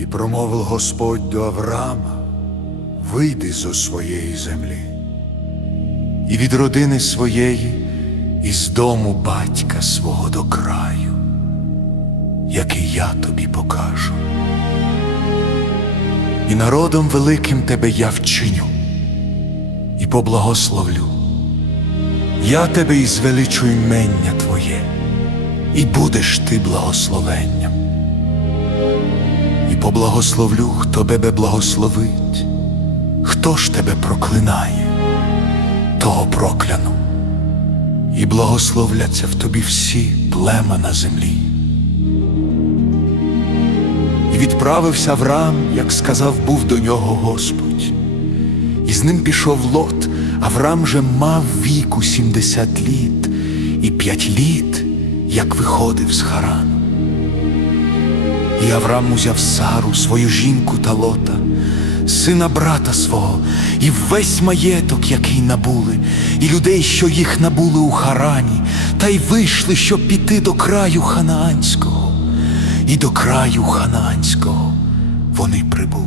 І промовив Господь до Авраама, вийди зо своєї землі, і від родини своєї, і з дому батька свого до краю, який я тобі покажу. І народом великим тебе я вчиню, і поблагословлю. Я тебе і звеличу імення Твоє, і будеш ти благословенням. Поблагословлю, хто тебе благословить, хто ж тебе проклинає, того прокляну. І благословляться в тобі всі плема на землі. І відправився Авраам, як сказав був до нього Господь. І з ним пішов Лот, Авраам же мав віку сімдесят літ, і п'ять літ, як виходив з Харану. І Авраам узяв Сару, свою жінку та Лота, сина брата свого, і весь маєток, який набули, і людей, що їх набули у Харані, та й вийшли, щоб піти до краю ханаанського, і до краю ханаанського вони прибули.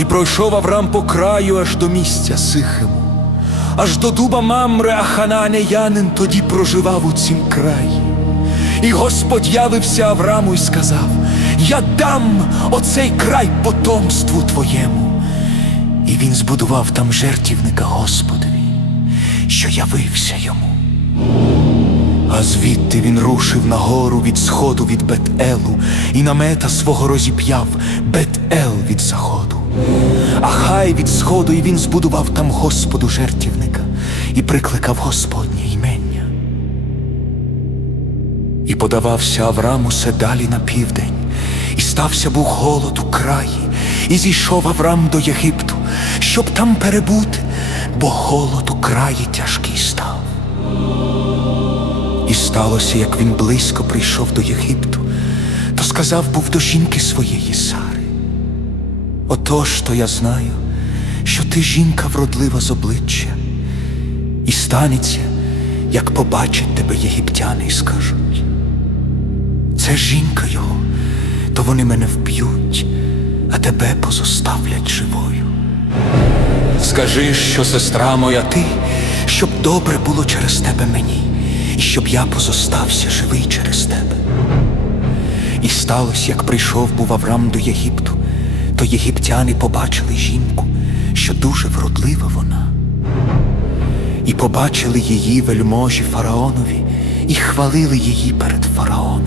І пройшов Авраам по краю аж до місця Сихему, аж до дуба Мамре, а хананеянин тоді проживав у цім краї. І Господь явився Аврааму і сказав: Я дам оцей край потомству твоєму. І він збудував там жертівника Господові, що явився йому. А звідти він рушив на гору від сходу від Бет-Елу, і намета свого розіп'яв Бет-Ел від заходу. А хай від сходу, і він збудував там Господу жертівника і прикликав Господнє імення. І подавався Авраам усе далі на південь, і стався був голод у краї, і зійшов Авраам до Єгипту, щоб там перебути, бо голод у краї тяжкий став. І сталося, як він близько прийшов до Єгипту, то сказав був до жінки своєї Сари. Отож то я знаю, що ти жінка вродлива з обличчя, і станеться, як побачать тебе єгиптяни і скажуть. Це жінка його, то вони мене вб'ють, а тебе позоставлять живою. Скажи, що сестра моя ти, щоб добре було через тебе мені, і щоб я позостався живий через тебе. І сталося, як прийшов був Авраам до Єгипту, то єгиптяни побачили жінку, що дуже вродлива вона. І побачили її вельможі фараонові, і хвалили її перед фараоном,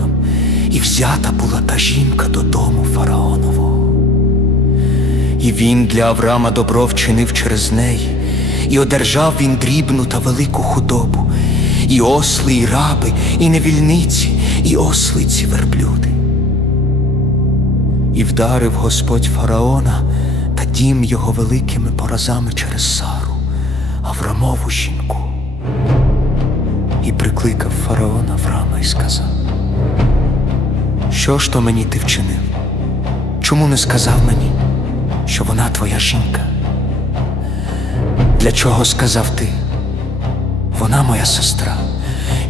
взята була та жінка додому фараонового. І він для Авраама добро вчинив через неї, і одержав він дрібну та велику худобу, і осли, і раби, і невільниці, і ослиці верблюди. І вдарив Господь фараона та дім його великими поразами через Сару, Аврамову жінку. І прикликав фараон Авраама і сказав: Що ж то мені ти вчинив? Чому не сказав мені, що вона твоя жінка? Для чого сказав ти? Вона моя сестра,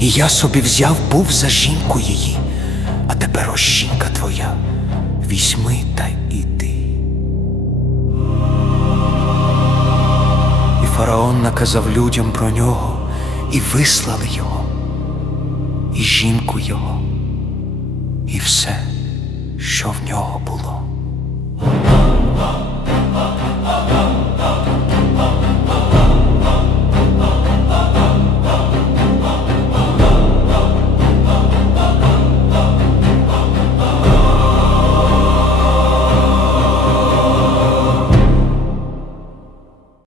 і я собі взяв був за жінку її, а тепер ось жінка твоя, візьми та іди. І фараон наказав людям про нього, і вислали його, і жінку його, і все, що в нього було.